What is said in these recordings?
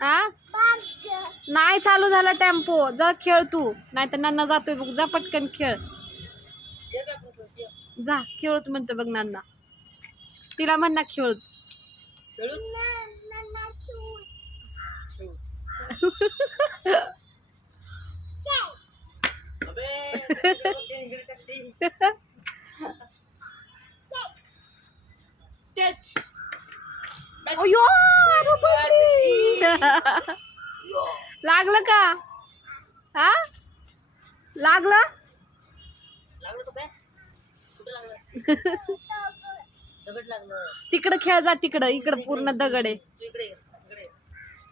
हा नाही चालू झाला टेम्पो. जा खेळ तू. नाही तर नाना जातोय बघ. जा पटकन खेळ. जा खेळत म्हणतो बघ नाना. तिला म्हण ना खेळत. अयो. लागलं का? हा? लागलं? तिकडं खेळ जा तिकडं इकडं पूर्ण दगड आहे.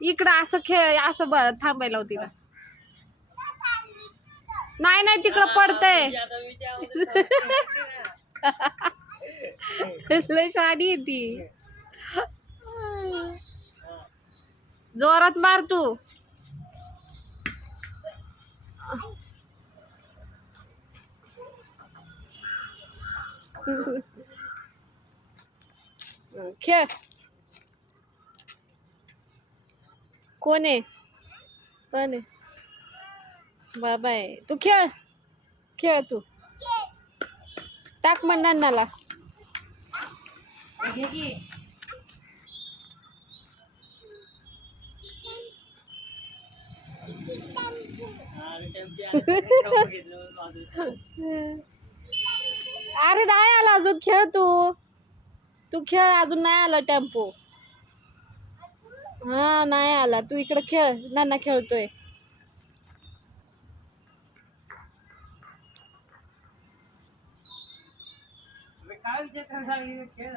इकडं असं खेळ असं थांबायला होती नाही नाही तिकडं पडतंय. लय साडी आहे ती. जोरात मार तू. खेळ. कोण आहे? कोण आहे? बाबा आहे. तू खेळ. खेळ तू. टाक म्हण नानाला अरे नाही आला अजून खेळ तू. तू खेळ अजून नाही आला टेम्पो. हा नाही आला. तू इकडे खेळ. नाना खेळतोय. खेळ